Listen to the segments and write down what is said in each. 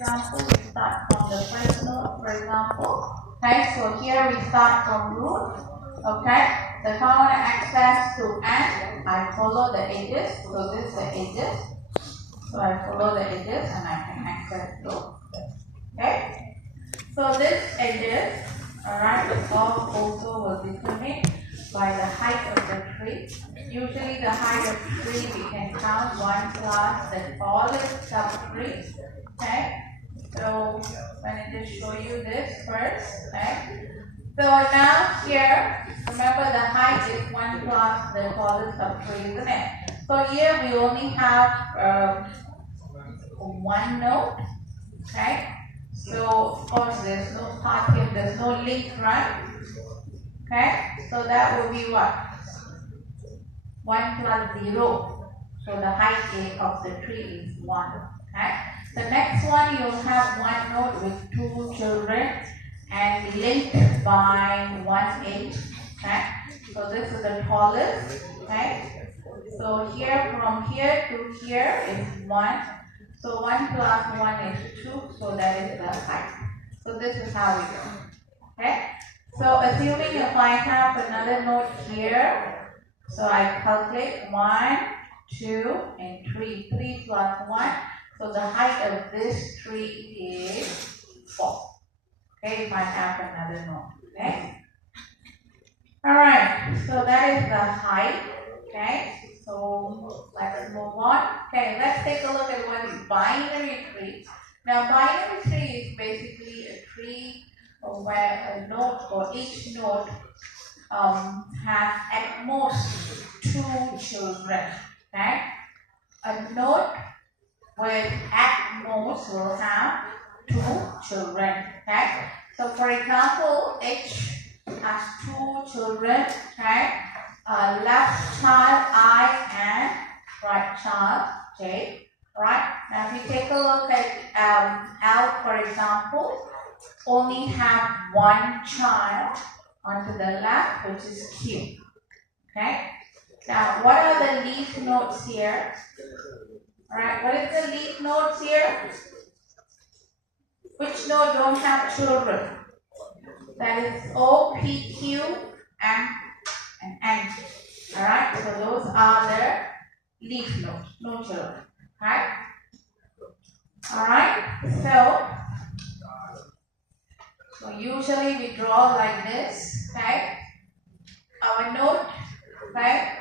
example, we start from the first node, for example. Okay, so here we start from root. Okay, so if I want to access to n, I follow the edges. So this is the edges. So I follow the edges and I can access to. Okay, so this edges, alright, the slope also will determine by the height of the tree. Usually the height of the tree we can count 1 plus the tallest subtree. Okay, so let me just show you this first. Okay, so now here, remember the height is 1 plus the tallest subtree, isn't it? So here we only have one node. Okay, so of course there's no path here, there's no link, right? Okay, so that will be what? 1 plus 0. So the height of the tree is 1. Okay. The next one, you'll have one node with 2 children and linked by 1 edge. Okay. So this is the tallest. Okay. So here, from here to here is 1. So 1 plus 1 is 2. So that is the height. So this is how we go. Okay. So assuming if I have another node here, so I calculate 1, 2, and 3. 3 plus 1. So the height of this tree is 4. Okay, if I have another node. Okay. Alright, so that is the height. Okay, so let's move on. Okay, let's take a look at what is binary tree. Now binary tree is basically a tree where a node or each node has at most 2 children. Okay, a node with at most will have 2 children. Okay, so for example, H has 2 children. Okay, left child I and right child J. Right, now if you take a look at L, for example, only have 1 child onto the left, which is Q. Okay. Now, what are the leaf nodes here? Alright, what is the leaf nodes here? Which node don't have children? That is O, P, Q, M, and N. Alright, so those are the leaf nodes, no children. Right? Alright, so usually we draw like this. Okay, our node, okay,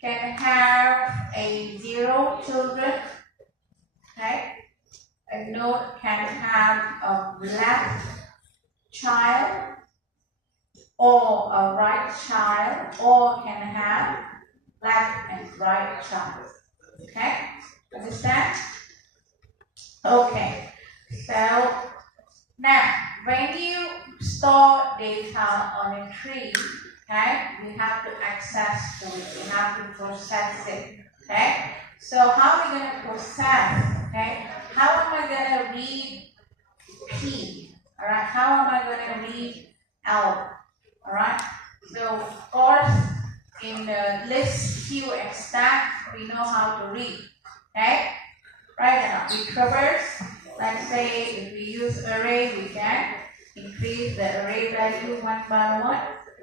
can have a 0 children. Okay, a node can have a left child or a right child, or can have left and right child. Okay, understand? Okay, so now when you store data on a tree, okay, we have to access to it, we have to process it. Okay, so how are we going to process? Okay, how am I going to read P? Alright, how am I going to read L? Alright, so of course in the list Q and stack we know how to read. Okay, right now we traverse. Let's say if we use array, we can increase the array value 1 by 1.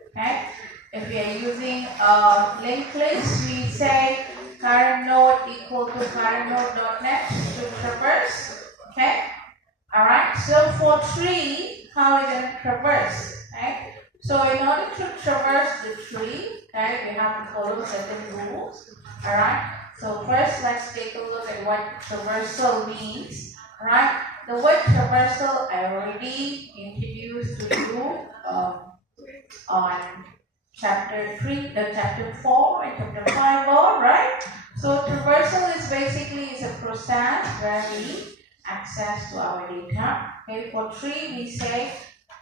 Okay, if we are using a linked list, we say current node equal to current node dot next to traverse. Okay, all right. So for tree, how are we going to traverse? Okay, so in order to traverse the tree, okay, we have to follow certain rules. All right. So first, let's take a look at what traversal means. Right, the word traversal I already introduced to you on chapter 3, chapter 4 and chapter 5, right? So traversal is basically a process where we access to our data. Okay, for tree we say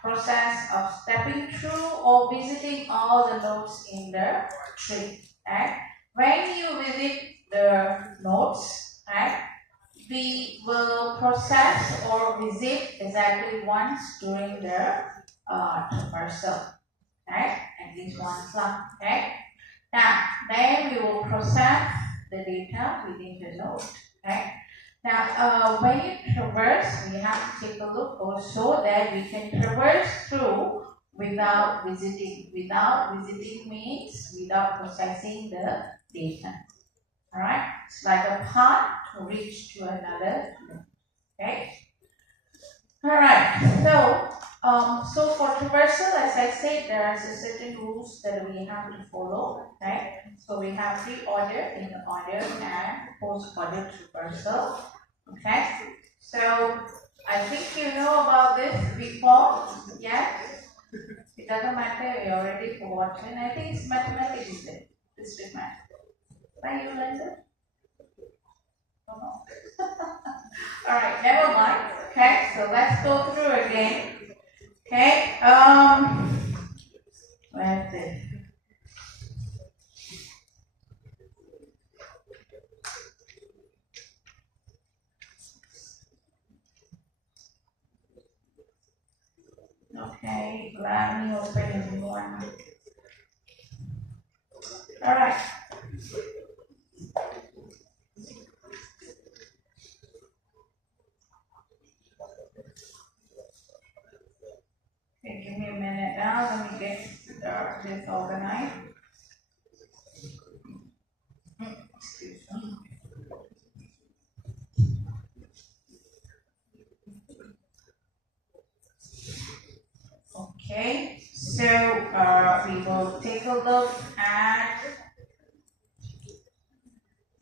process of stepping through or visiting all the nodes in the tree. Okay? When you visit the nodes, okay, we will process or visit exactly once during the traversal. Okay, at least once. Okay. Now, then we will process the data within the node. Okay. Now, when you traverse, we have to take a look also that we can traverse through without visiting. Without visiting means without processing the data. Alright? It's like a path to reach to another node. Okay? Alright, so for traversal, as I said, there are certain rules that we have to follow. Okay? So we have pre-order, in-order, and post-order traversal. Okay? So I think you know about this before. Yeah? It doesn't matter, we already forgotten. I think it's mathematics, isn't it? District math. Why you learned it? No. Alright, never mind. Okay, so let's go through again. Okay, where's this? Okay, let me open a new one. Alright. Okay, give me a minute now. Let me get this organized. Excuse me. Okay, so we will take a look at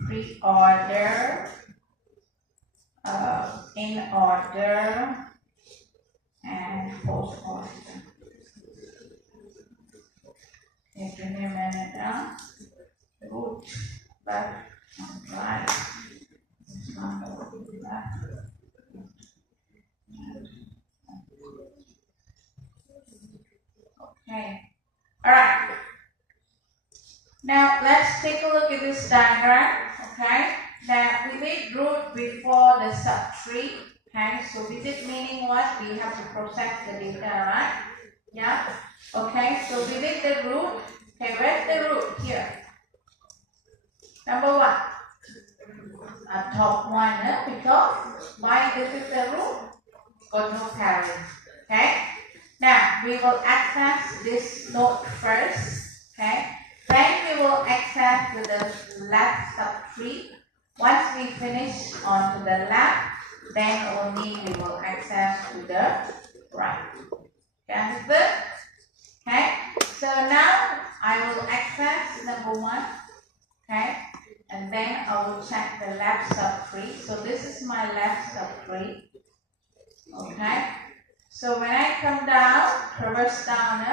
pre-order, in-order, and post-order. Okay, give me a minute now. Root, left, and right. It's not left. Okay. Alright. Now let's take a look at this diagram. Okay. Now we did root before the subtree. Okay. So visit meaning what? We have to process the data, right? Yeah. Okay. So we did the root. Okay. Where's the root? Here. Number one. Top one. Because why this is the root? Got no carry. Okay. Now we will access this node first. Okay. Then we will access to the left subtree. Once we finish onto the left, then only we will access to the right. Understood? Okay. So now I will access number one. Okay. And then I will check the left subtree. So this is my left subtree. Okay. So when I come down, traverse down.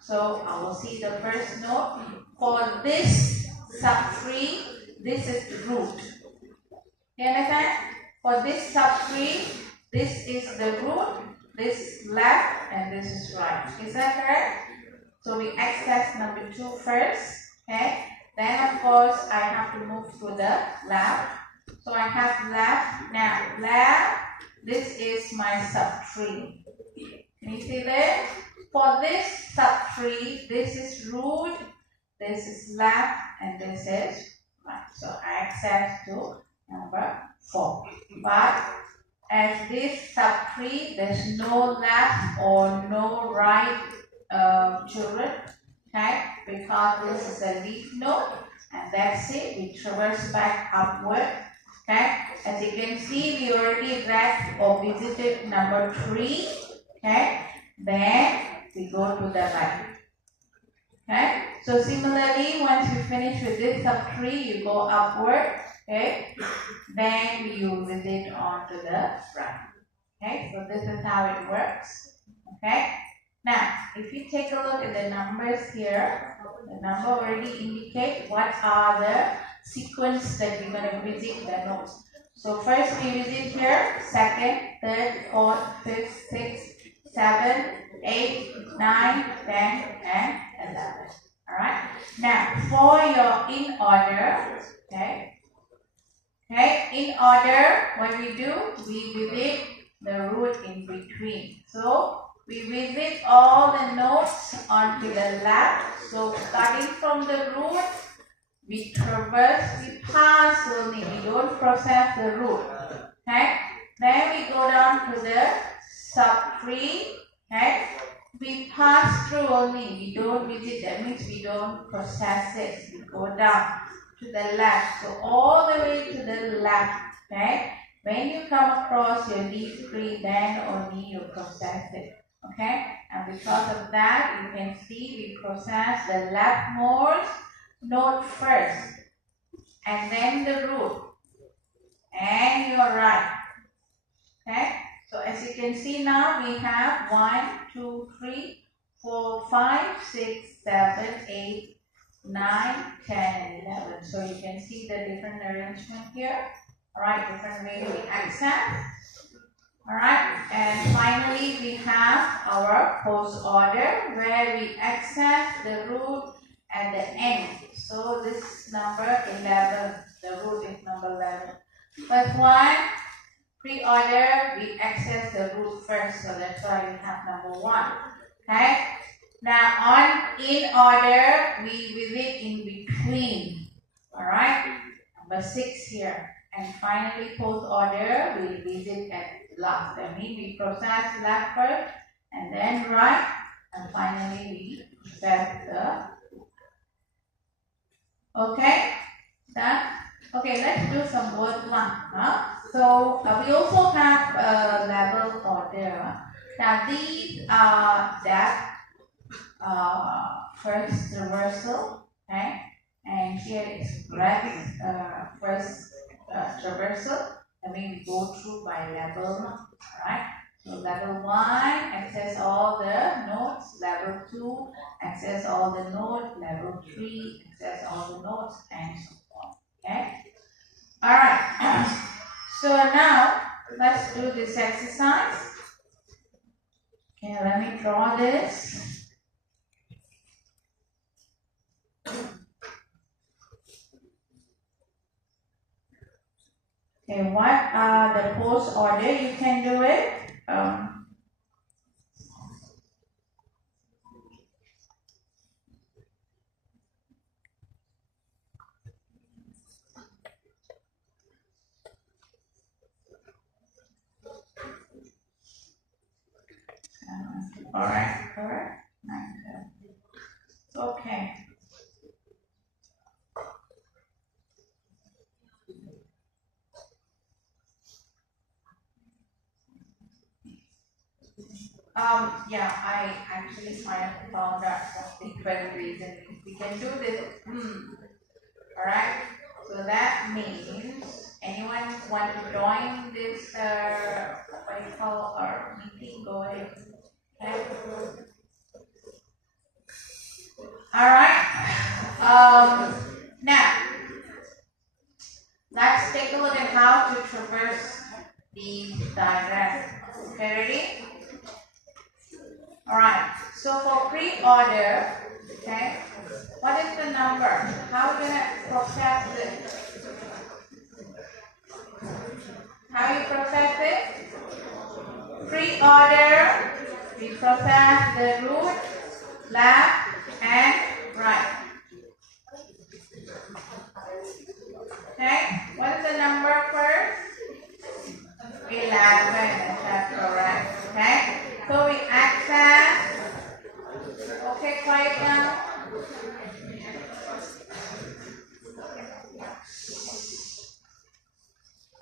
So I will see the first node. For this subtree, this is the root. You understand? For this subtree, this is the root, this is left, and this is right. Is that correct? So we access number 2 first. Okay. Then of course I have to move to the left. So I have left. Now left. This is my subtree. Can you see this? For this subtree, this is root, this is left, and this is right. So I access to number 4. But as this subtree, there's no left or no right children. Okay? Because this is a leaf node, and that's it. We traverse back upward. Okay, as you can see, we already read or visited number 3. Okay, then we go to the right. Okay, so similarly, once you finish with this subtree, you go upward. Okay, then you visit on to the right. Okay, so this is how it works. Okay, now if you take a look at the numbers here, the number already indicate what are the sequence that we're going to visit the nodes. So first we visit here, second, third, fourth, fifth, sixth, 7, 8, 9, 10, and 11. Alright. Now for your in order, okay, in order, what we do, we visit the root in between. So we visit all the nodes onto the left. So starting from the root, We traverse, we pass only, we don't process the root. Okay? Then we go down to the sub-tree. Okay? We pass through only, we don't visit, that means we don't process it. We go down to the left. So all the way to the left. Okay? When you come across your leaf tree, then only you process it. Okay? And because of that, you can see we process the leftmost node first, and then the root, and you're right. Okay? So as you can see now, we have 1, 2, 3, 4, 5, 6, 7, 8, 9, 10, and 11. So you can see the different arrangement here. Alright, different way we access. Alright, and finally we have our post order where we access the root at the end. So this is number 11. The root is number 11. First one, pre-order, we access the root first. So that's why we have number 1. Okay. Now in order, we visit in between. Alright. Number 6 here. And finally post order, we visit at last. That means we process left first and then right. And finally we process the. Okay, done. Okay, let's do some word 1. So we also have a level order. Now these are that first traversal, okay, and here is correct first traversal. That means we go through by level, right? So level 1 access all the nodes, level 2 access all the nodes, level 3 access all the nodes, and so on. Okay? Alright. So now let's do this exercise. Okay, let me draw this. Okay, what are the post order? You can do it. Alright, correct. Okay. Yeah, I actually found out some different reason. We can do this. Alright. So that means anyone want to join this what do you call our meeting? Go ahead. Okay. Alright. Now let's take a look at how to traverse these diagrams. Okay, ready? Alright, so for pre-order, okay, what is the number? How are we going to process it? How you process it? Pre-order, we process the root, left, and right. Okay, what is the number first? 11, that's correct. Okay, so we access. Okay, quiet down.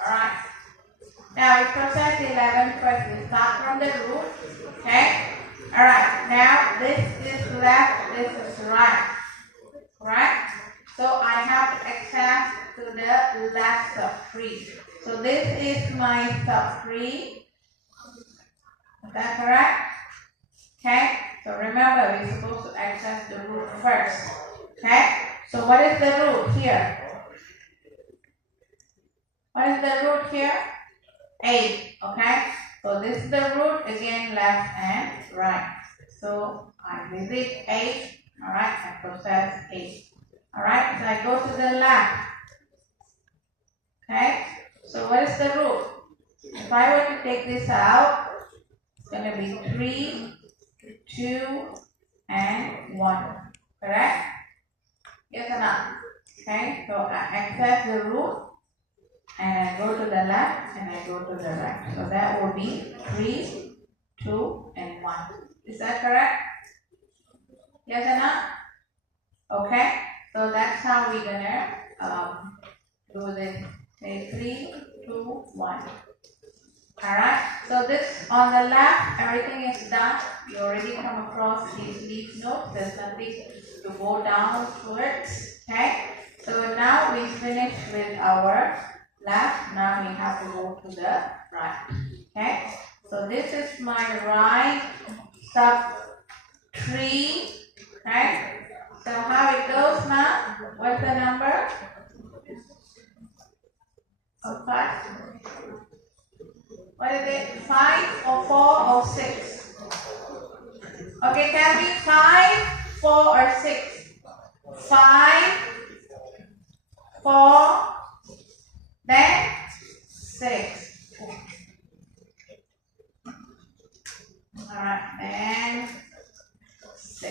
Alright. Now we process 11 first. We start from the root. Okay? Alright. Now this is left, this is right. Correct? So I have access to the left sub-tree. So this is my sub-tree. Is that correct? Okay? So remember, we're supposed to access the root first. Okay? So what is the root here? What is the root here? 8. Okay? So this is the root, again left and right. So I visit 8. Alright, I process 8. Alright, so I go to the left. Okay? So what is the root? If I were to take this out, it's going to be 3, 2, and 1. Correct? Yes or not? Okay, so I access the root and I go to the left and I go to the right. So that will be 3, 2, and 1. Is that correct? Yes or no? Okay, so that's how we're gonna do this. Say 3, 2, 1. Alright, so this on the left, everything is done. You already come across these leaf notes. There's nothing to go down towards. Okay, so now we finish with our left. Now we have to go to the right. Okay, so this is my right sub tree. Okay, so how it goes now? What's the number? Of 5. What is it? 5 or 4 or 6? Okay, can be 5, 4 or 6. 5, 4, then 6. Alright, then 6.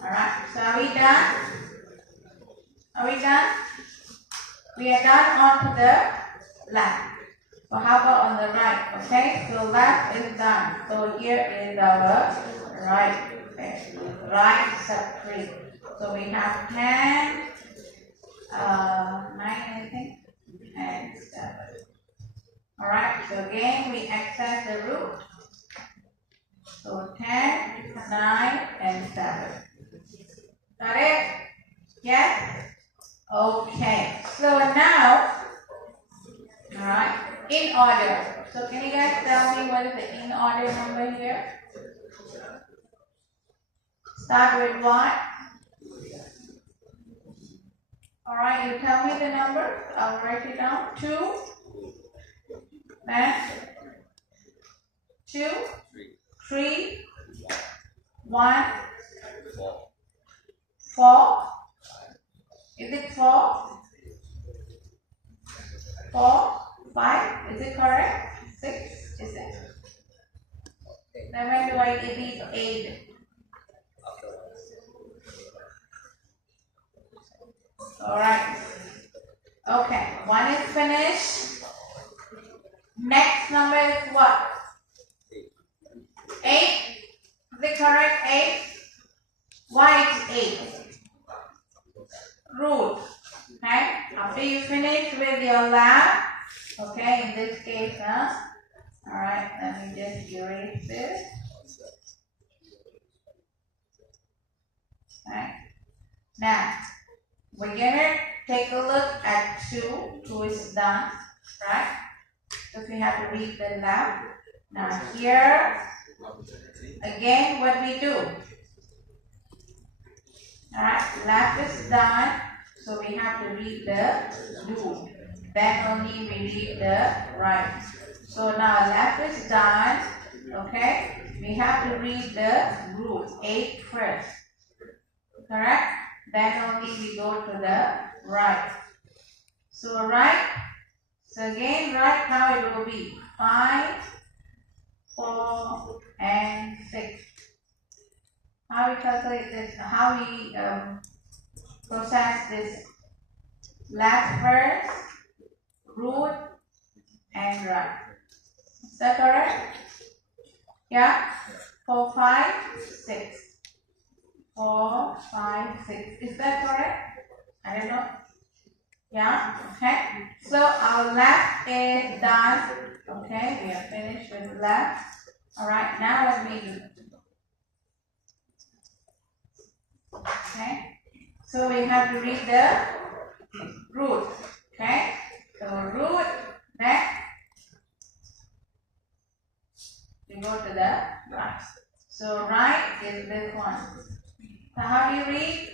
Alright, so are we done? Are we done? We are done on to the left. So how about on the right? Okay, so left is done. So here is our right. Okay, right sub tree. So we have 10, 9 I think, and 7. Alright, so again we access the root. So 10, 9, and 7. Got it? Yes? Okay, so now, alright, in order. So can you guys tell me what is the in order number here? Start with what? Alright, you tell me the number. I'll write it down. 2. Then 2, 3, 1, 4. Is it 4? 4, 5. Is it correct? 6. Is it? Then when do I give it 8? Alright. Okay. 1 is finished. Next number is what? 8. Is it correct? 8. Why it's 8? Root. Okay. After you finish with your lab, okay, in this case, alright, let me just erase this. Okay. Now, we're gonna take a look at 2. 2 is done, right? So we have to read the lab. Now here, again, what we do? Alright, left is done, so we have to read the root. Then only we read the right. So now left is done, okay? We have to read the root, 8 first. Correct? Then only we go to the right. So right, so again right, how it will be? 5, 4, and 6. How we calculate this? How we process this? Left first, root, and right. Is that correct? Yeah? 4, 5, 6. 4, 5, 6. Is that correct? I don't know. Yeah? Okay. So our left is done. Okay, we are finished with left. Alright, now what we do? Okay. So we have to read the root. Okay. So root, next. We go to the right. So right is this one. So how do you read?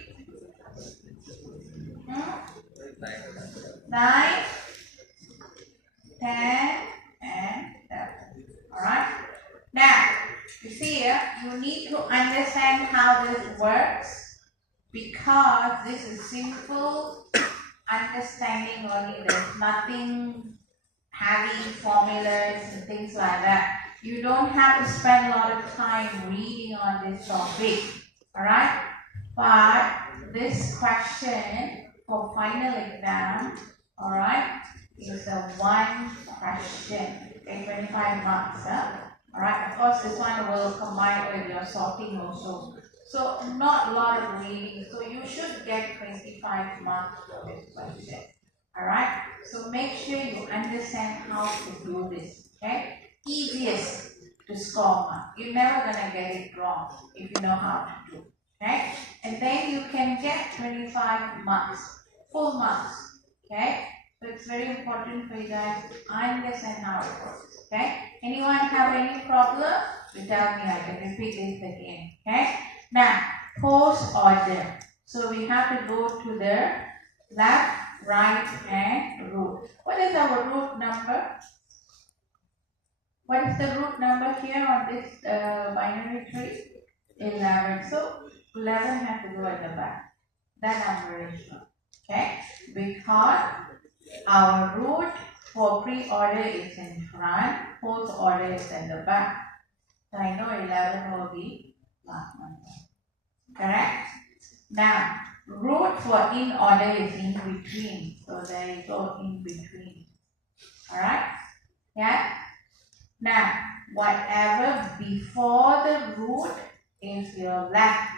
9, 10, and 7. Alright. Now, you see here, you need to understand how this works, because this is simple understanding only. There's nothing having formulas and things like that. You don't have to spend a lot of time reading on this topic. Alright? But this question for final exam, alright, is a one question, okay, 25 marks. Alright, of course this one will combine with your sorting also. So not a lot of reading, so you should get 25 marks for this question. Alright, so make sure you understand how to do this, okay? Easiest to score mark. You're never gonna get it wrong if you know how to do, okay? And then you can get 25 marks, full marks, okay? So it's very important for you guys to understand how it works, okay? Anyone have any problem? You tell me, I can repeat this again, okay? Now, post order. So we have to go to the left, right, and root. What is our root number? What is the root number here on this binary tree? 11. So 11 has to go at the back. That number is wrong. Okay? Because our root for pre-order is in front, post-order is in the back. So I know 11 will be last number. Correct? Now, root for in order is in between. So there you go, in between. Alright? Yeah? Now, whatever before the root is your left.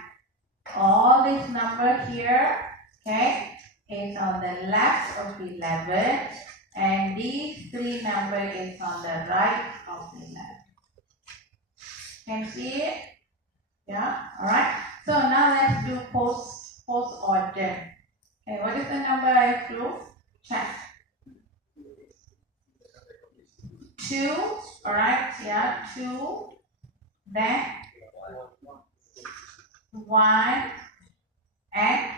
All this number here, okay, is on the left of 11, and these three number is on the right of 11. Can you see it? Yeah, alright. So now let's do post order. Okay, what is the number I have to check? 2, alright, yeah, 2, then 1 and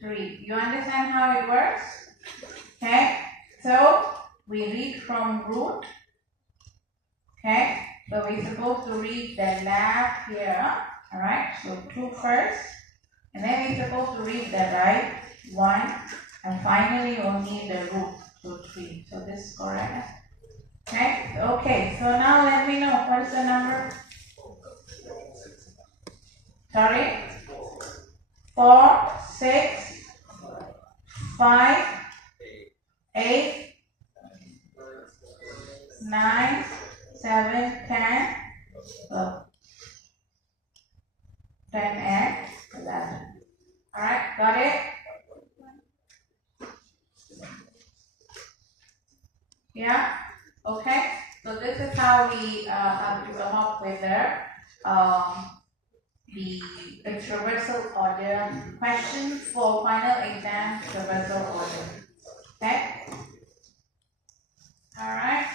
3. You understand how it works? Okay, so we read from root. Okay, so we're supposed to read the left here. Alright, so 2 first, and then we're supposed to read the right 1, and finally only the root, so 3. So this is correct. Okay, so now let me know what is the number. Sorry? 4, 6, 5, 8, 9, 7, 10, 12, 10 and 11. Alright, got it? Yeah? Okay, so this is how we have to come up with the traversal order question for final exam traversal order. Okay? Alright.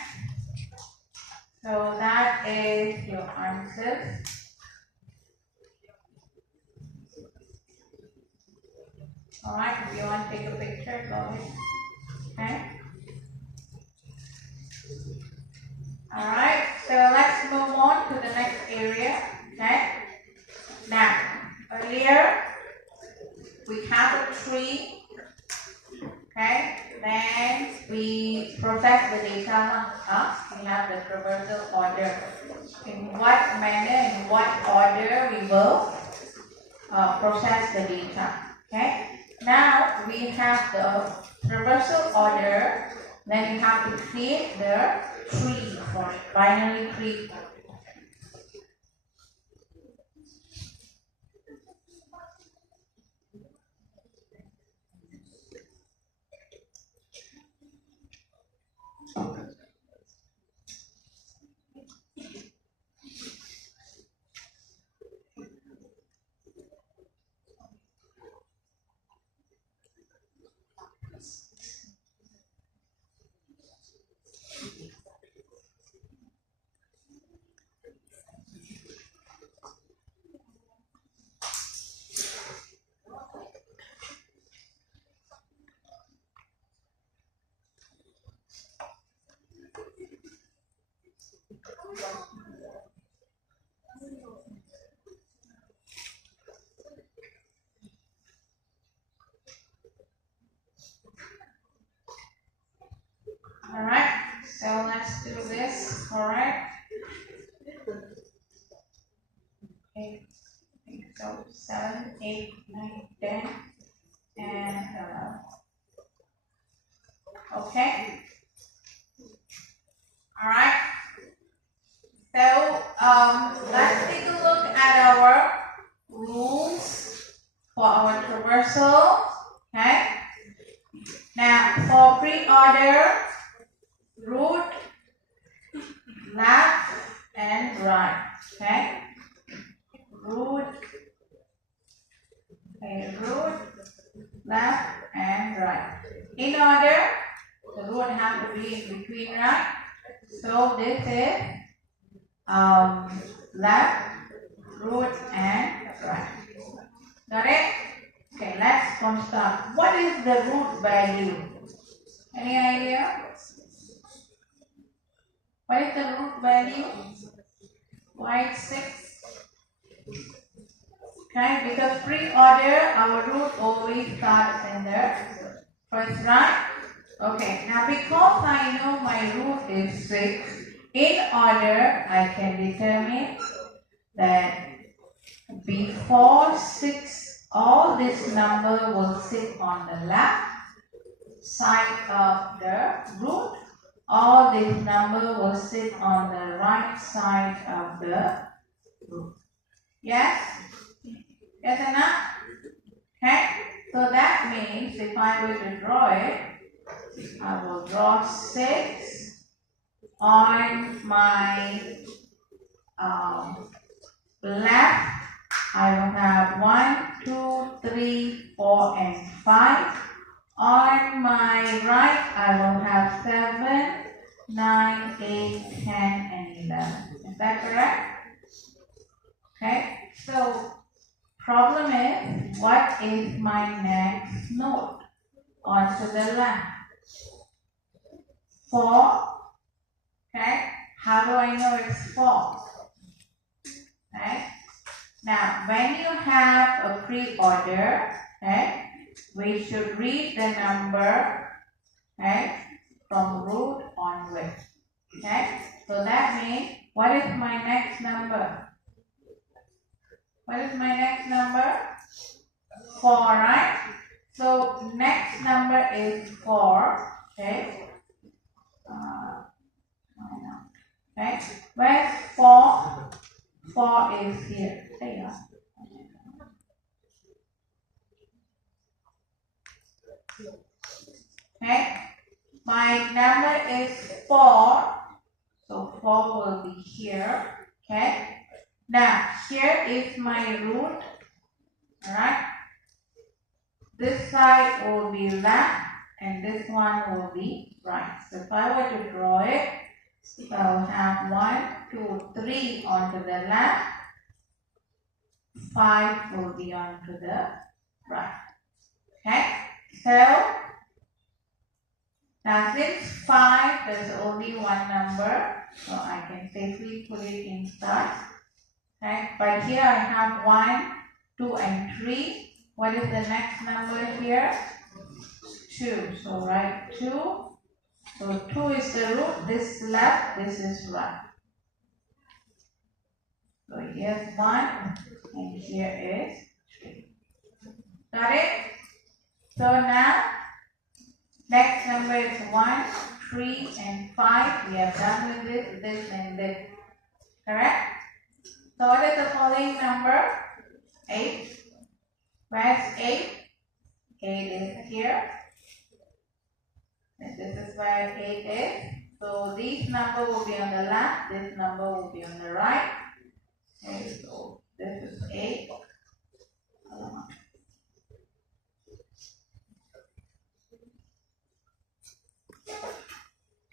So that is your answers. Alright, if you want to take a picture, go ahead. Okay? Alright, so let's move on to the next area. Okay? Now, earlier we have a tree. Okay? Then we process the data up. We have the traversal order. In what manner, in what order we will process the data. Okay? Now we have the traversal order. Then we have to create the tree for binary tree. Alright, so let's do this. Alright. Okay, so 7, 8, 9, 10. and okay. All right. So let's take a look at our rules for our traversal. Okay. Now for pre-order, root, left, and right. Okay. Root, root, left, and right. In order, the root has to be in between, right? So this is left, root, and right. Got it? Okay, let's start. What is the root value? Any idea? What is the root value? Why it's 6? Okay, because pre-order, our root always starts in the first, right? Okay, now because I know my root is 6, in order, I can determine that before 6, all this number will sit on the left side of the root. All this number will sit on the right side of the root. Yes? Yes or not? Okay? So that means if I were to draw it, I will draw 6 on my left. I will have 1, 2, 3, 4, and 5. On my right, I will have 7, 9, 8, 10, and 11. Is that correct? Okay. So, problem is, what is my next node? Onto the left. 4. Okay. How do I know it's 4? Okay. Now, when you have a pre-order, okay, we should read the number, okay, from root onward. Okay. So that means, what is my next number? What is my next number? 4, right? So next number is 4. Okay. Okay. Where's 4? 4 is here. There you are. Okay. My number is 4. So 4 will be here. Okay. Now here is my root. Alright. This side will be left and this one will be right. So if I were to draw it, I will have 1, 2, 3 onto the left, 5 will be onto the right. Okay? So, now since 5, there's only one number, so I can safely put it inside. Okay? But here I have 1, 2, and 3. What is the next number here? 2. So write 2. So 2 is the root, this is left, this is right. So here's 1 and here is 3. Got it? So now, next number is 1, 3, and 5. We have done with this, and this. Correct? So what is the following number? 8. Where's 8? 8 is here. And this is where 8 is. So these number will be on the left, this number will be on the right. Okay, so this is 8.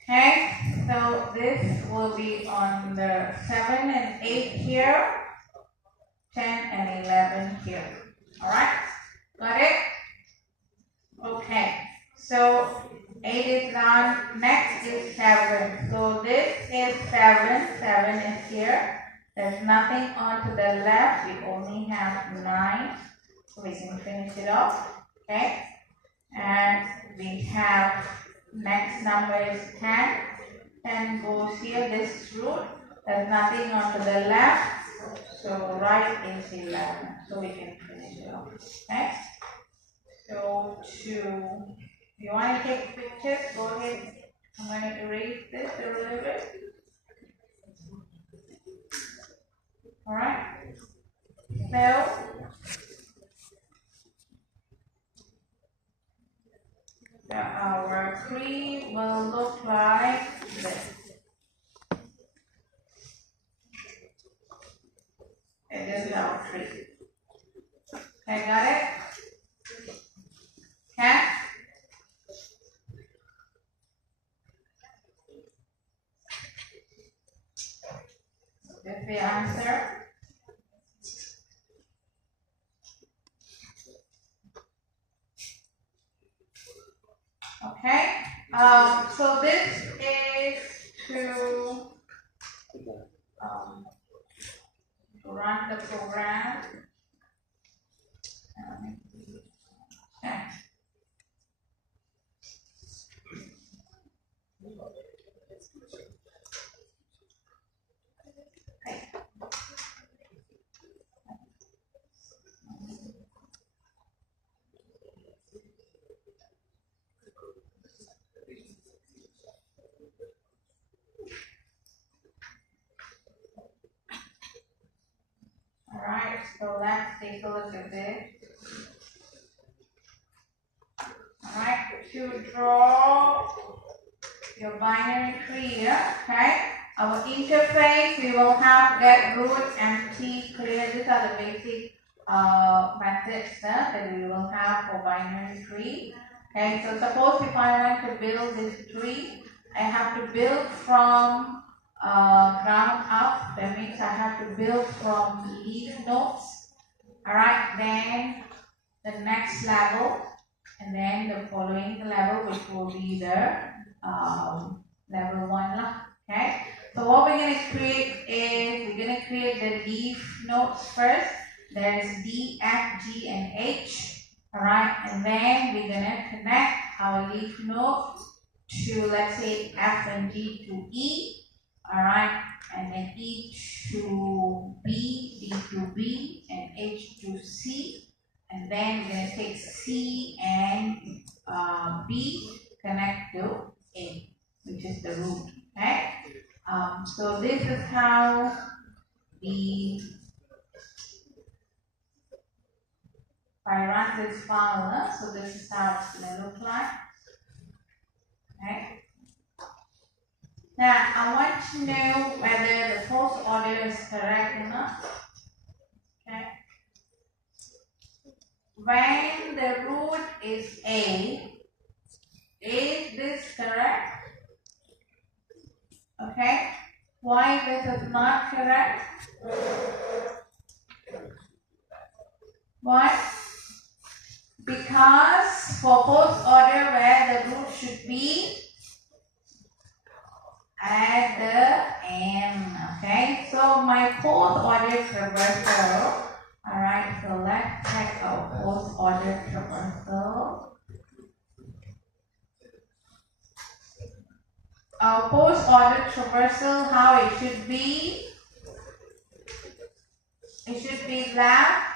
Okay, so this will be on the 7 and 8 here, 10 and 11 here. Alright, got it? Okay, so 8 is done. Next is 7. So this is 7. 7 is here. There's nothing onto the left. We only have 9. So we can finish it off. Okay. And we have next number is 10. 10 goes here. This is root. There's nothing onto the left. So right is 11. So we can finish it off. Okay. go to, if you want to take pictures, go ahead. I'm going to erase this a little bit. Alright. So our tree will look like this. It is our tree. Okay, got it? Okay? This is the answer. Okay, so this is to run the program. Okay. Alright, so let's take a look at this. Alright, to draw your binary tree here, okay? Our interface, we will have get, root, empty, clear. These are the basic methods that we will have for binary tree. Okay, so suppose if I want to build this tree, I have to build from ground up. That means I have to build from leaf nodes. Alright, then the next level, and then the following level, which will be the level 1. Okay, so what we're going to create is we're going to create the leaf nodes first. There is D, F, G, and H. Alright, and then we're going to connect our leaf nodes to, let's say, F and G to E. Alright, and then E to B, D to B, and H to C. And then we're going to take C and B, connect to A, which is the root. Okay? So this is how if I run this file, so this is how it's going to look like. Okay? Now, I want to know whether the first order is correct or not. Okay? When the root is A, is this correct? Okay? Why this is not correct? Why? Because for first order where the root should be at the end. Okay? So my fourth order traversal. Alright, so let's check our fourth order traversal. Our fourth order traversal, how it should be? It should be left,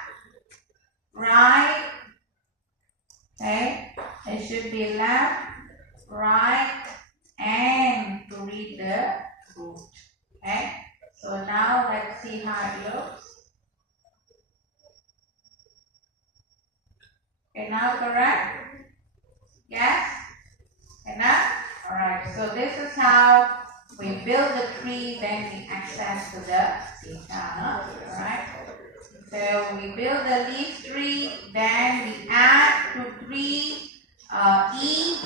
right, okay? It should be left, right, and to read the root. Okay? So now let's see how it looks. Okay, now correct? Yes? Enough? Alright, so this is how we build the tree, then we access to the data. Alright? So we build the leaf tree, then we add to tree E.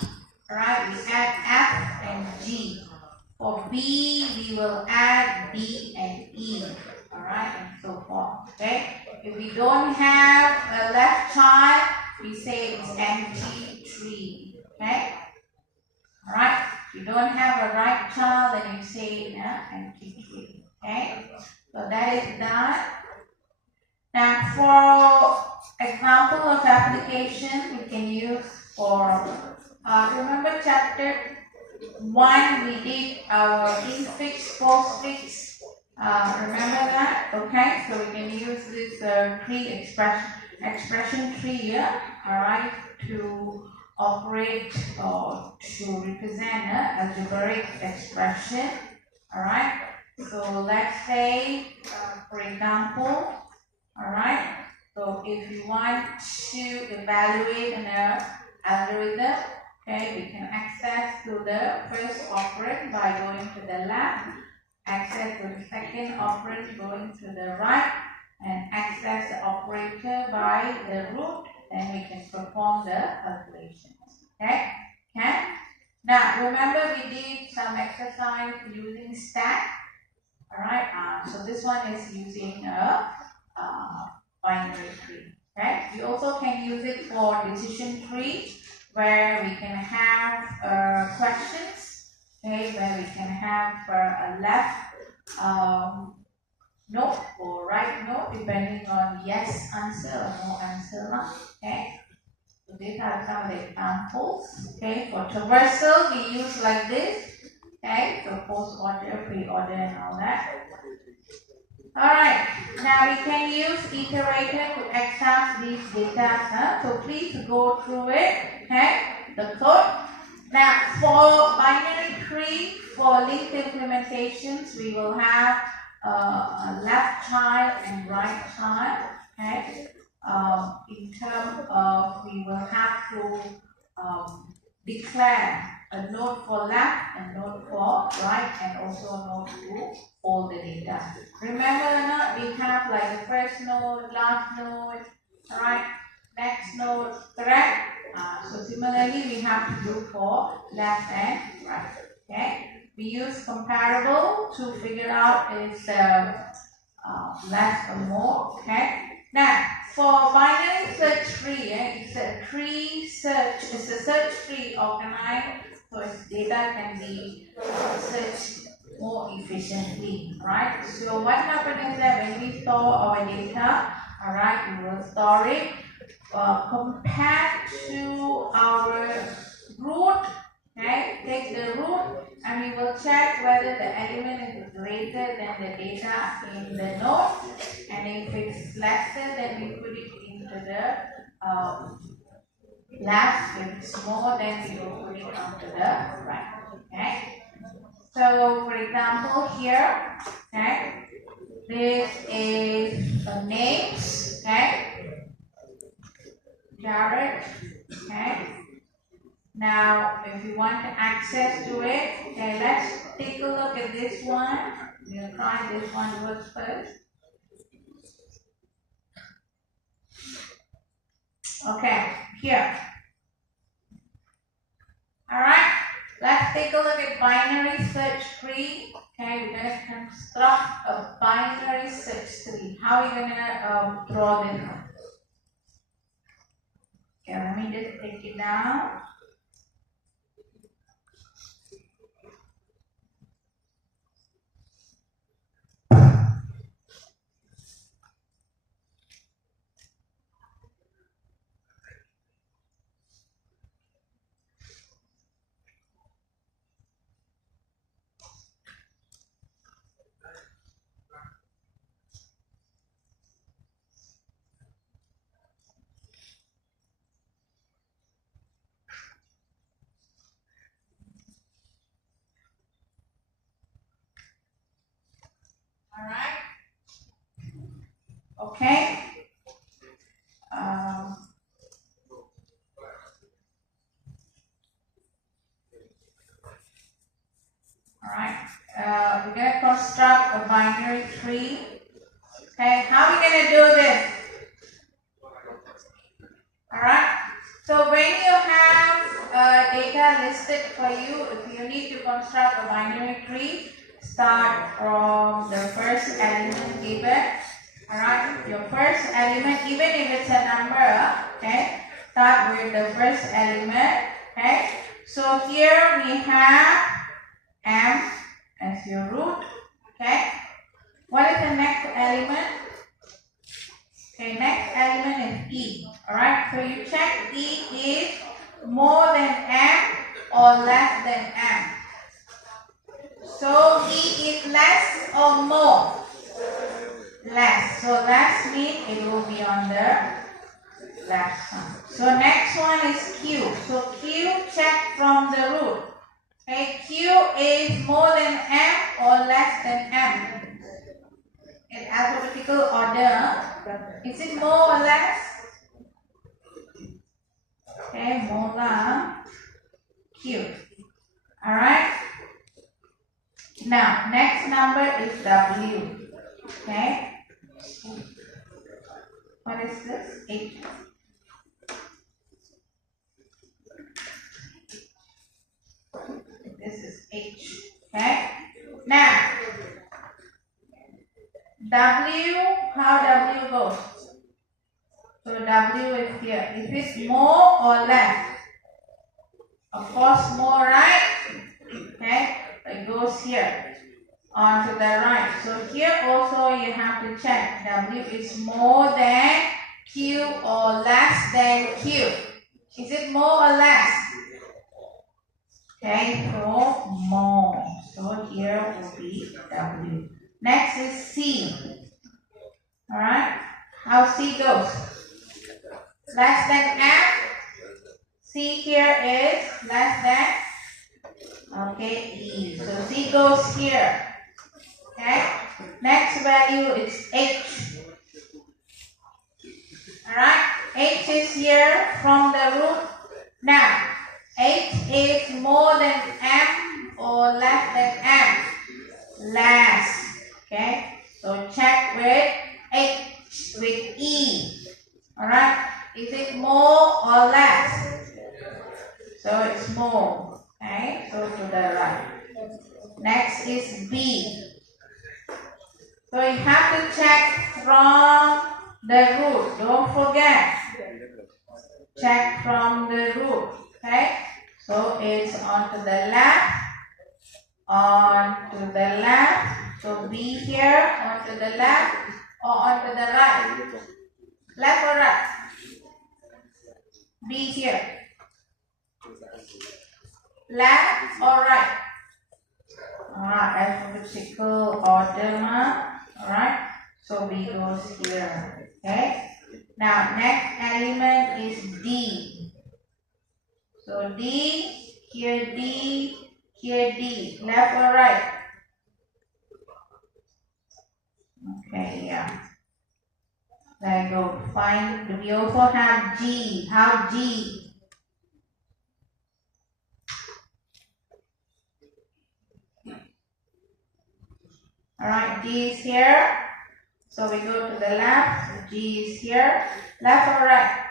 Alright, we add F and G. For B, we will add D and E. Alright, and so forth. Okay? If we don't have a left child, we say it's empty tree. Okay? Alright? If you don't have a right child, then you say empty tree. Okay? So that is done. Now for example of application, we can use for, remember chapter 1, we did our infix, postfix. Remember that? Okay, so we can use this tree expression tree here. Alright, to operate or to represent an algebraic expression. Alright, so let's say, for example, alright, so if you want to evaluate an algorithm, okay, we can access to the first operand by going to the left, access to the second operand going to the right, and access the operator by the root, then we can perform the calculations. Okay? Okay? Now, remember we did some exercise using stack. Alright, so this one is using a binary tree. Okay? We also can use it for decision tree, where we can have questions, okay, where we can have a left note or right note, depending on yes answer or no answer. Okay? So these are some of the examples. Okay, for traversal we use like this. Okay, so post order, pre-order, and all that. Alright, now we can use iterator to extract these data. So please go through it. Okay, the code. Now for binary tree, for linked implementations, we will have a left child and right child. Okay. In terms of, we will have to declare a node for left and node for right, and also a node to hold the data. Remember, we have like the first node, last node, right? Next node, correct? So similarly, we have to do for left and right. Okay. We use comparable to figure out is less or more. Okay. Now, for binary search tree, it's a tree search. It's a search tree organized so its data can be searched more efficiently, right? So what happens is that when we store our data, all right, we will store it compared to our root. Okay, take the root and we will check whether the element is greater than the data in the node, and if it's lesser, then we put it into the left. If it's more, then we will put it onto the right. Okay. So, for example, here, okay, this is names. Okay, Jared. Okay. Now, if you want access to it, okay, let's take a look at this one. We'll try this one first. Okay, here. Alright, let's take a look at binary search tree. Okay, we're going to construct a binary search tree. How are we going to draw this one? Okay, let me just take it down. Alright. Okay. Alright. We're going to construct a binary tree. Okay. How are we going to do this? Alright. So when you have data listed for you, if you need to construct a binary tree, start from the first element given. Alright, your first element, even if it's a number, okay, start with the first element. Okay, so here we have M as your root. Okay, what is the next element? Okay, next element is E. Alright, so you check E is more than M or less than M. So E is less or more? Less. So less means it will be on the left side. So next one is Q. So Q, check from the root. Okay, Q is more than M or less than M? In alphabetical order, is it more or less? Okay, more than Q. Alright. Now, next number is W. Okay. What is this? H. This is H. Okay. Now, W, how W goes? So W is here. Is it more or less? Of course, more, right? Okay. It goes here on to the right. So here also you have to check W is more than Q or less than Q. Is it more or less? Okay, so more. So here will be W. Next is C. Alright, how C goes? Less than M. C here is less than, okay, E. So C goes here. Okay, next value is H. Alright, H is here from the root. Now, H is more than M or less than M? Less. Okay, so check with H, with E. Alright, is it more or less? So it's more. Okay, so to the right. Next is B. So you have to check from the root. Don't forget. Check from the root. Okay, so it's onto the left. On to the left. So B here, onto the left or onto the right? Left or right? B here. Left or right? Alphabetical order. Alright. So B goes here. Okay. Now next element is D. So D, here D, here D. Left or right? Okay, yeah. There you go. Find, we also have G. How G? Alright, G is here. So we go to the left. G is here. Left or right?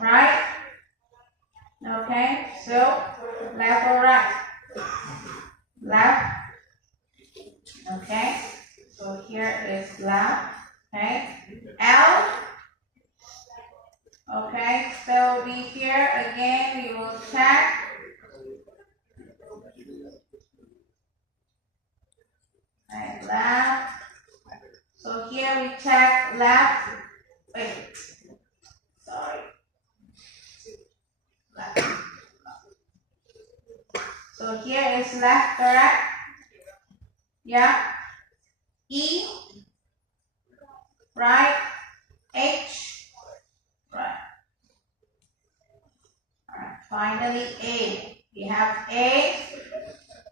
Right? Okay, so left or right? Left. Okay, so here is left. Okay, L. Okay, so we here again, we will check. And left. So here we check left. Wait. Sorry. Left. So here is left, correct? Yeah. E. Right. H. Right. Alright. Finally A. We have A.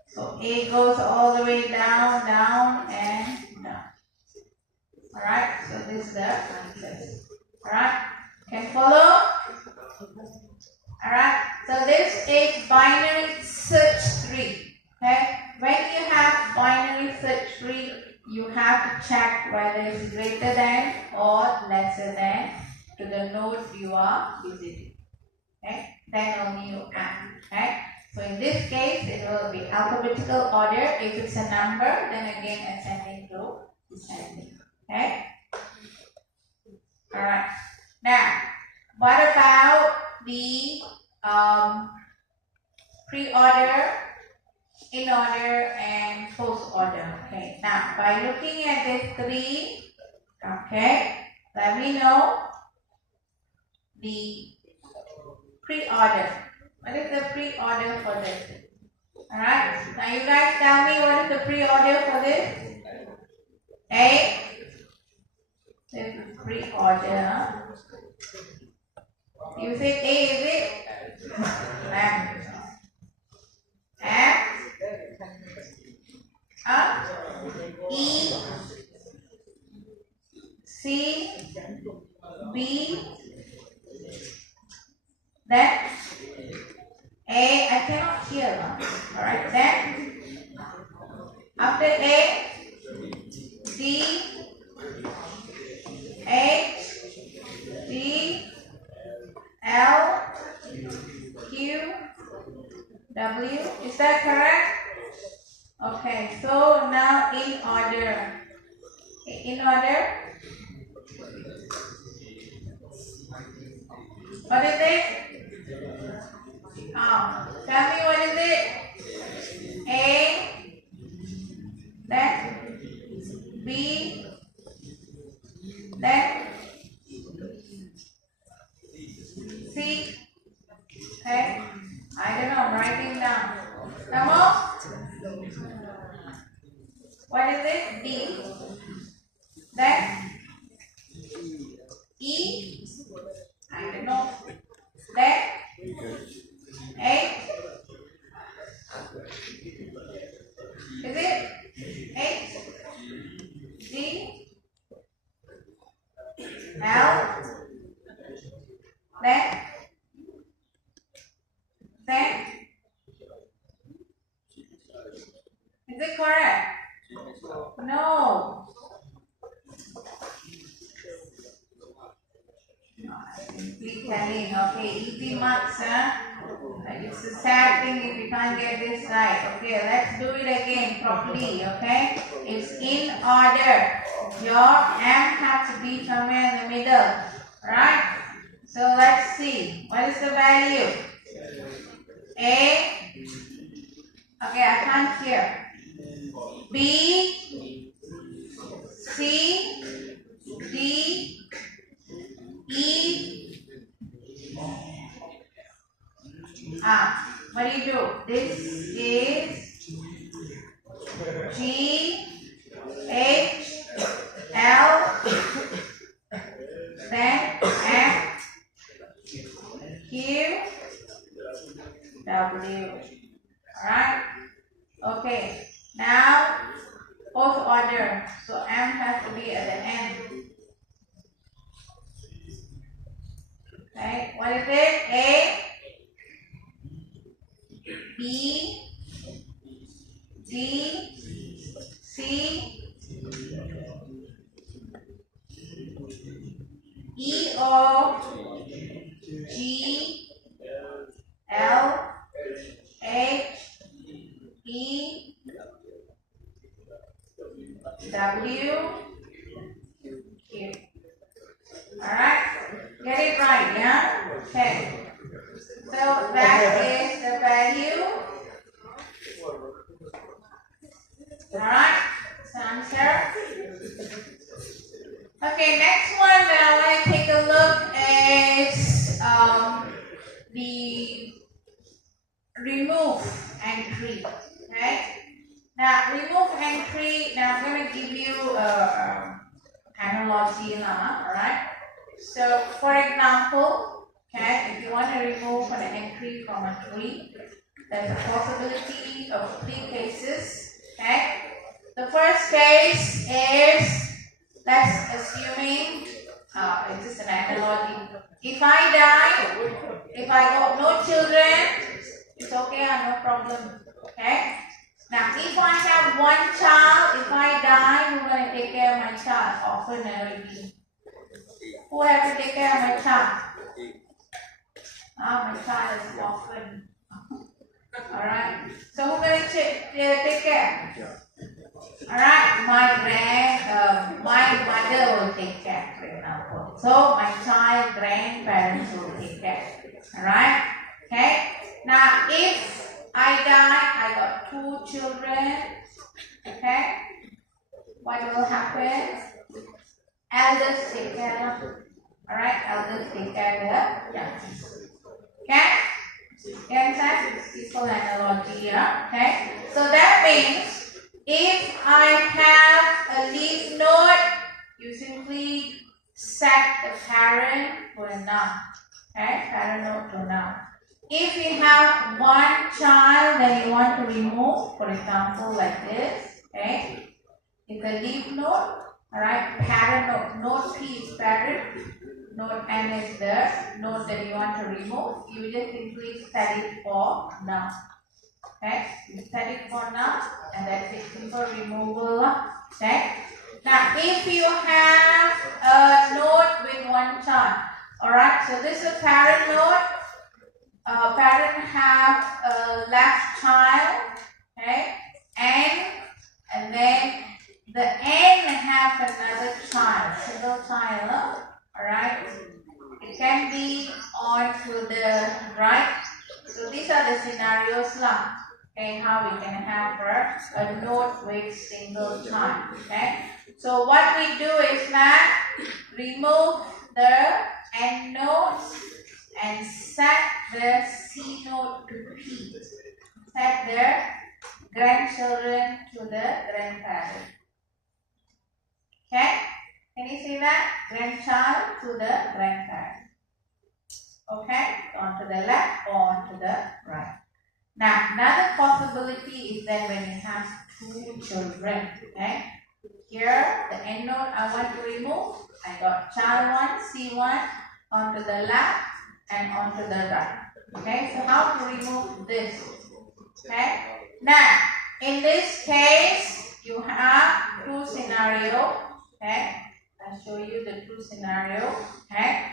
So A goes all the way down, down, and down. Alright, so this is the answer. Alright, can follow? Alright, so this is binary search tree. Okay, when you have binary search tree, you have to check whether it's greater than or lesser than to the node you are visiting. Okay, then only you add. Okay. So in this case, it will be alphabetical order. If it's a number, then again ascending to descending. Okay? Alright. Now, what about the pre-order, in-order, and post-order? Okay. Now, by looking at these three, okay, let me know the pre-order. What is the pre-order for this? Alright, now you guys tell me what is the pre-order for this? A. This is pre-order. You said A, is it? M. M. E. C. B. Then A. I cannot hear. Alright, then after A, D, H, D, L, Q, W. Is that correct? Okay, so now in order. In order. What is it? Tell me what is it? A, then B, then C. Okay, I don't know, I'm writing down. Come on. What is it? D, then E, I don't know, then H, is it? H, D, L, then is it correct? No. Simply telling, okay, easy marks, huh? It's a sad thing if you can't get this right. Okay, let's do it again properly, okay? It's in order. Your M has to be somewhere in the middle, right? So let's see. What is the value? A. Okay, I can't hear. B, C, D, E. What do you do? This is G, H, L, then M, Q, W. Alright? Okay. Now, fourth order. So M has to be at the end. Okay. What is it? A, B, D, C, E, O, G, L, H, E, W, Q. Alright? Get it right, yeah? Okay. So that is the value. Alright? So answer. Okay, next one that I want to take a look is the remove entry. Okay? Now, remove entry, now I'm going to give you a analogy now, alright? So, for example, okay, if you want to remove an entry from a tree, there's a possibility of 3 cases, okay? The first case is, let's assuming, it's just an analogy. If I die, if I got no children, it's okay, no problem, okay? Now, if I have one child, if I die, who's going to take care of my child? Often already. Who has to take care of my child? My child is often. Alright. So, who's going to take care? Alright. My mother will take care, for example. So, my child, grandparents will take care. Alright. Okay. Now, if I die, I got 2 children, okay? What will happen? Elders take care of, alright? Elders take care of the youngest, okay? You understand? Simple analogy here, okay? So that means, if I have a leaf node, you simply set the parent to a noun. Okay, parent node to noun. If you have one child that you want to remove, for example, like this, okay, it's a leaf node, alright, parent node, node P is parent, node N is the node that you want to remove. You just simply set it for noun. Okay, you set it for noun, and that's it, simple removal. Okay, now if you have a node with one child, alright, so this is a parent node. Parent have a left child, okay, and then the N have another child, single child, alright. It can be on to the right. So these are the scenarios lah. Okay, how we can have a node with single child. Okay, so what we do is that remove the N nodes and set the C node to P. Set the grandchildren to the grandparent. Okay, can you see that? Grandchild to the grandparent. Okay, on to the left or on to the right. Now, another possibility is that when you have two children, okay, here the N node I want to remove, I got child 1, C1 onto the left and onto the right. Okay, so how to remove this? Okay, now in this case you have two scenarios. Okay, I'll show you the two scenarios. Okay,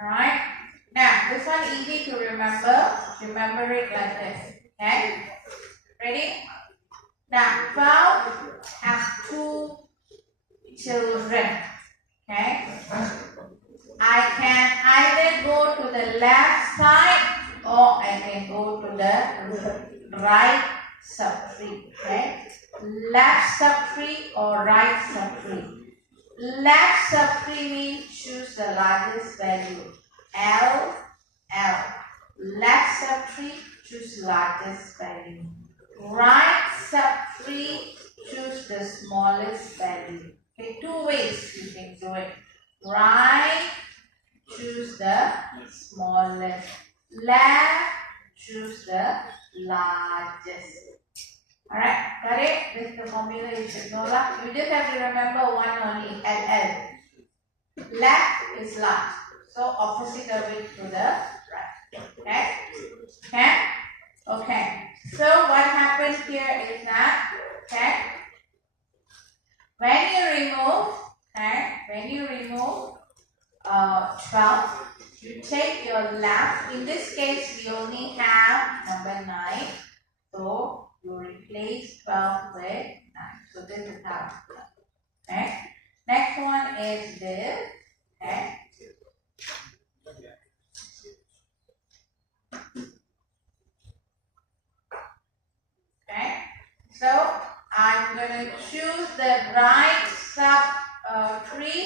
all right. Now this one easy to remember. Remember it like this. Okay, ready? Now 12 have two children. Okay, I can either go to the left side or I can go to the right subtree. Okay, left subtree or right subtree. Left subtree means choose the largest value. L, L. Left subtree, choose largest value. Right subtree, choose the smallest value. Okay, two ways you can do it. Right, choose the smallest. Left, choose the largest. Alright, got it? This is the formula you should know. You just have to remember one only, LL. Left is large. So opposite of it to the right. Okay? Okay? Okay. So what happens here is that, okay, when you remove 12, you take your left. In this case, we only have number 9. So you replace 12 with 9. So this is how it's done. Okay? Next one is this. Okay? Okay? So I'm going to choose the right tree.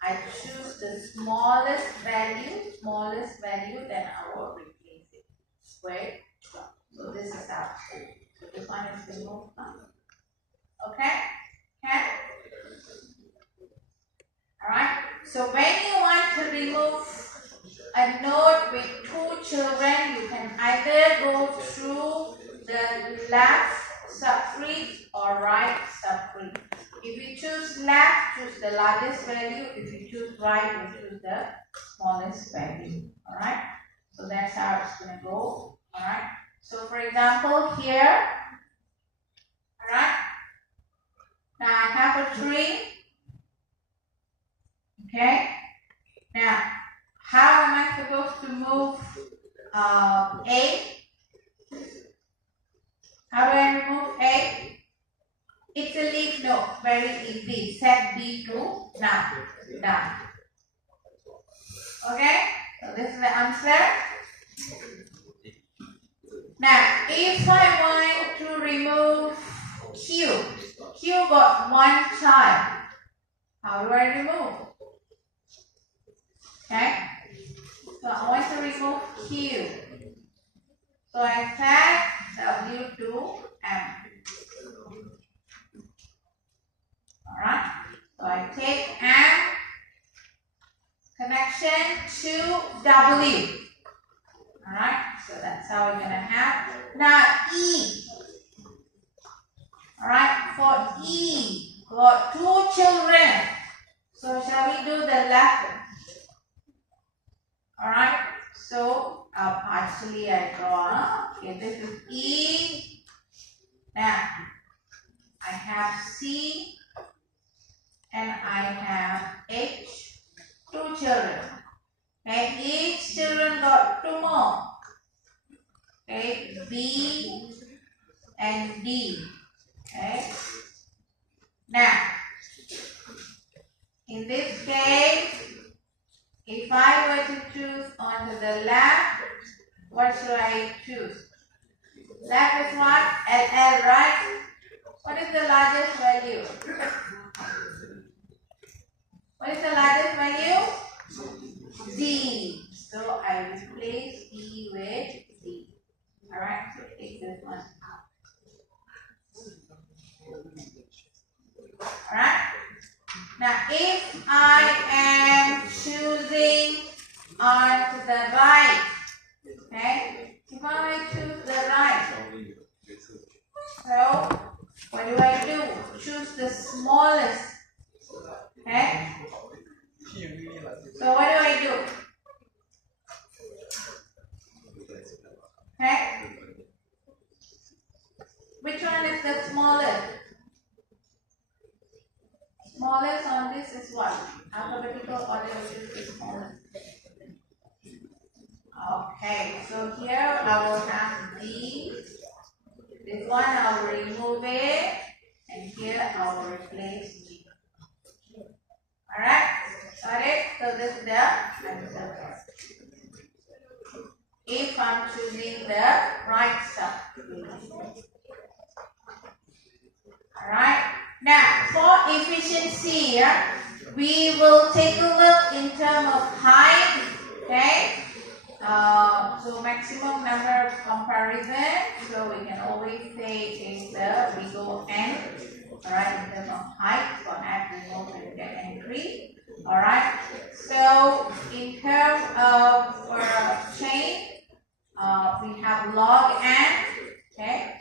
I choose the smallest value, then I will replace it with 12. So this is how. So this one is removed now. Okay? Okay? Alright? So when you want to remove a node with two children, you can either go through the left subtree or right subtree. If you choose left, choose the largest value. If you choose right, you choose the smallest value. Alright? So that's how it's going to go. Alright? So for example, here, alright? Now I have a tree. Okay? Now, how am I supposed to move A? How do I remove A? It's a leaf node, very easy. Set B to none. Done. Okay? So this is the answer. Now, if I want to remove Q, Q got one child. How do I remove? Okay? So I want to remove Q. So I set W to M. Alright? So I take M 2W. Alright, so that's how we're going to have. Now E. Alright, for E, got 2 children. So shall we do the left? Alright, so partially I draw. Okay, this is E. Now I have C and I have H, 2 children. Okay, each children got 2 more. Okay, B and D. Okay. Now, in this case, if I were to choose onto the left, what should I choose? Left is what? LL, right? What is the largest value? What is the largest value? Z. So I replace E with Z. Alright, so take this one out. Alright? Now if I am choosing on the right, okay? If I choose the right, so what do? Choose the smallest. Okay? So what do? Okay? Which one is the smallest? Smallest on this is what? Alphabetical order, which is the smallest. Okay, so here I will have D. This one I will remove it. And here I will replace G. Alright? Got it? So this is the answer. If I'm choosing the right side. Alright? Now, for efficiency, we will take a look in terms of height. Okay? So maximum number of comparison. So we can always say is we go N. Alright, in terms of height, so add, remove, and get entry. Alright. So in terms of chain, we have log N. Okay.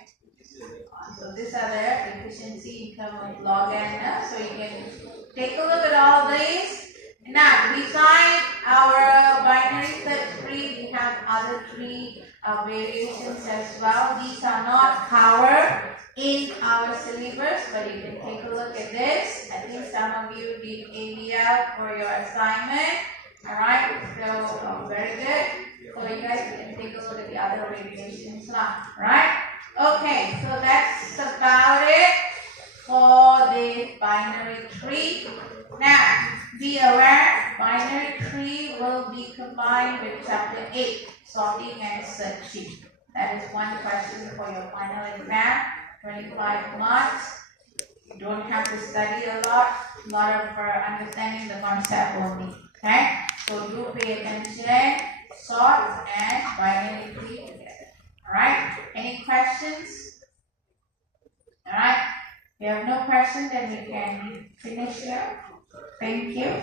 So these are the efficiency in terms of log N. So you can take a look at all these. Now, beside our binary search tree, we have other tree variations as well. These are not covered in our syllabus, but you can take a look at this. I think some of you did AVL for your assignment. Alright, so very good. So you guys can take a look at the other variations now. Right? Okay, so that's about it for the binary tree. Now, be aware, binary tree will be combined with chapter 8, sorting and searching. That is one question for your final exam, 25 marks. You don't have to study a lot of understanding the concept only. Okay? So do pay attention, sort and binary tree together. Alright? Any questions? Alright? If you have no questions, then we can finish here. Thank you.